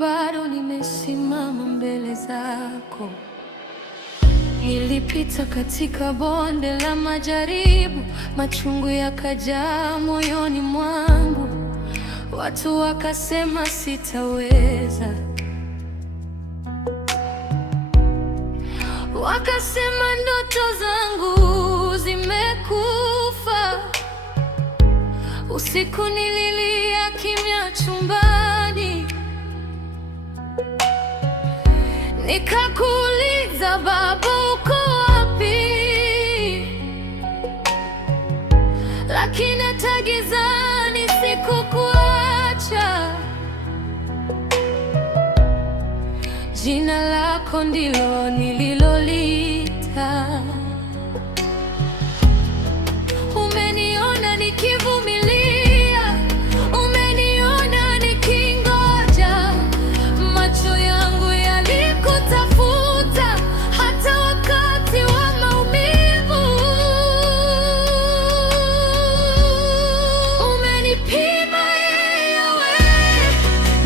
bado nimesimama mbele zako. Nilipita katika bonde la majaribu, machungu yakajaa moyoni mwangu. Watu wakasema sitaweza, wakasema ndoto zangu zimekufa. Usiku nililia kimya chumbani, nikakuuliza Baba, uko wapi? Lakini hata gizani sikukuacha. Jina lako ndilo nililoliita. Umeniona nikivumilia, umeniona nikingoja. Macho yangu yalikutafuta hata wakati wa maumivu. Umenipima Yahweh,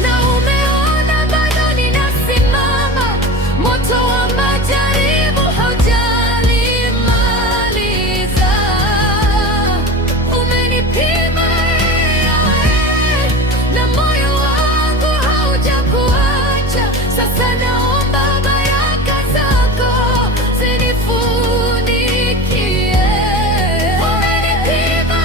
na umeona bado ninasimama. Moto wa majaribu haujanimaliza. Umenipima Yahweh, na moyo wangu haujakuacha. Sasa naomba baraka zako zinifunikie. Umenipima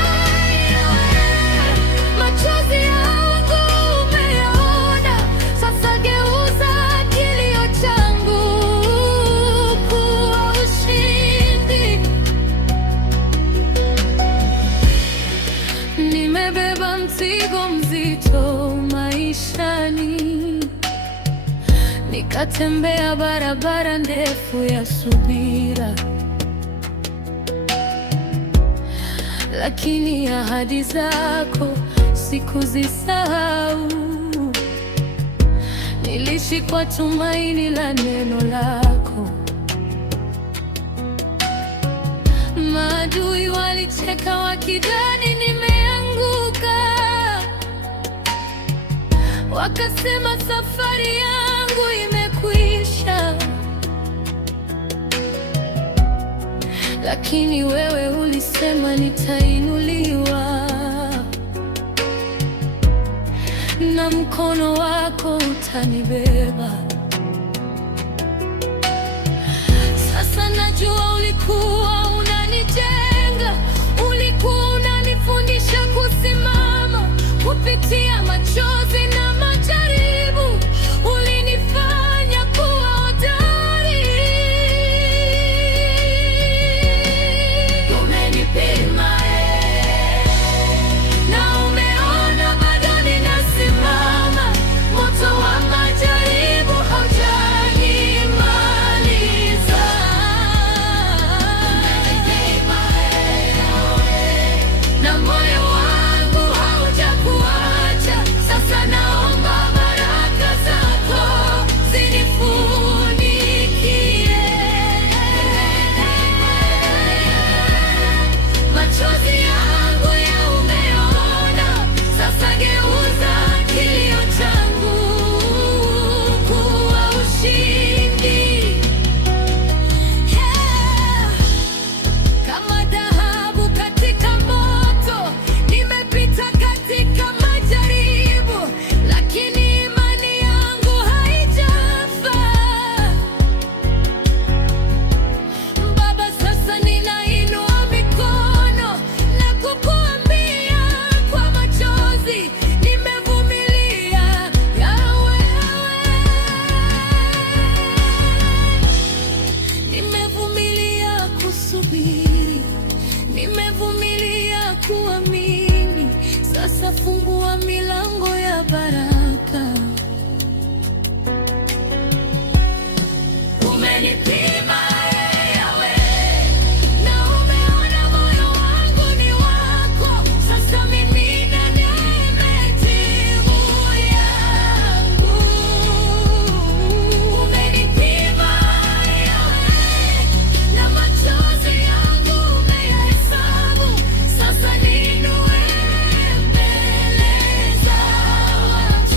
Yahweh, machozi yangu umeona. Sasa geuza kilio changu kuwa ushindi. Nimebeba mzigo mzito maishani, nikatembea barabara ndefu ya subira, lakini ahadi zako sikuzisahau. Niliishi kwa tumaini la neno lako. Maadui walicheka wakidhani nimeanguka, wakasema safari yangu imekwisha. Lakini wewe ulisema nitainuliwa, na mkono wako utanibeba. Sasa najua ulikuwa unanijenga, ulikuwa unanifundisha kusimama kupitia machozi na majaribu. Ulinifanya kuwa hodari. Umenipima na umeona bado ninasimama. Moto wa majaribu haujanimaliza. Umenipima na moyo wangu haujakuacha. Sasa naomba baraka zako zinifunikie. Machozi yangu umeona. Sasa geuza kilio changu kuwa ushindi. Kama dhahabu katika moto, nimepita katika majaribu, lakini imani yangu haijafa. Baba, sasa ninainua mikono na kukuambia kwa machozi, nimevumilia Yahweh. Nimevumilia kusubiri, nimevumilia kuamini. Sasa fungua milango ya baraka. Umenipima Yahweh, na umeona moyo wangu ni wako. Sasa mimina neema timu yangu. Umenipima Yahweh, na machozi yangu umeyahesabu. Sasa niinue mbele za watu.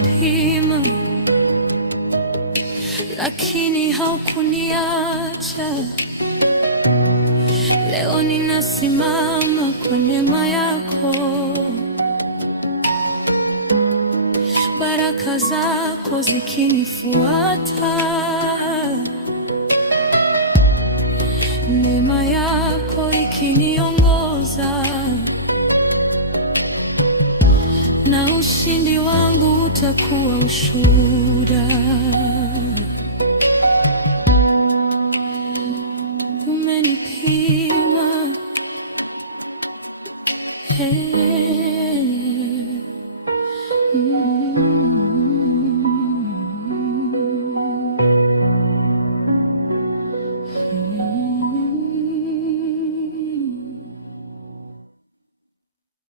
umenipima, lakini haukuniacha. Leo ninasimama kwa neema yako, baraka zako zikinifuata, neema yako ikiniongoza, na ushindi wangu utakuwa ushuhuda. Umenipima, hey.